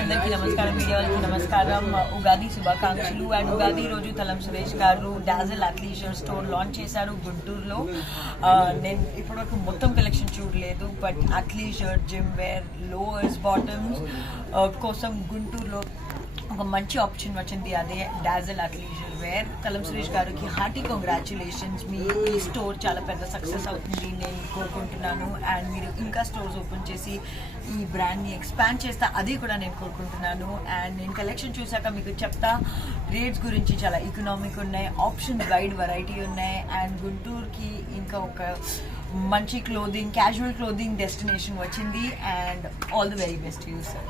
అందరికీ నమస్కారం, మీడియా వాళ్ళకి నమస్కారం. ఉగాది శుభాకాంక్షలు. అండ్ ఉగాది రోజు తలం సురేష్ గారు డాజల్ అథ్లీజర్ స్టోర్ లాంచ్ చేశారు గుంటూరులో. నేను ఇప్పటివరకు మొత్తం కలెక్షన్ చూడలేదు, బట్ అథ్లీజర్, జిమ్ వేర్, లోవర్స్, బాటమ్స్ కోసం గుంటూరులో ఒక మంచి ఆప్షన్ వచ్చింది, అదే డాజల్ అథ్లీజర్ వేర్. తలం సురేష్ గారికి హార్టీ కంగ్రాచులేషన్స్. మీ ఈ స్టోర్ చాలా పెద్ద సక్సెస్ అవుతుంది నేను కోరుకుంటున్నాను. అండ్ మీరు ఇంకా స్టోర్స్ ఓపెన్ చేసి ఈ బ్రాండ్ని ఎక్స్పాండ్ చేస్తా, అది కూడా నేను కోరుకుంటున్నాను. అండ్ నేను కలెక్షన్ చూసాక మీకు చెప్తా. రేట్స్ గురించి చాలా ఎకనామిక్ ఉన్నాయి, ఆప్షన్స్ వైడ్ వెరైటీ ఉన్నాయి. అండ్ గుంటూరుకి ఇంకా ఒక మంచి క్లోదింగ్, క్యాజువల్ క్లోదింగ్ డెస్టినేషన్ వచ్చింది. And all the very best you sir.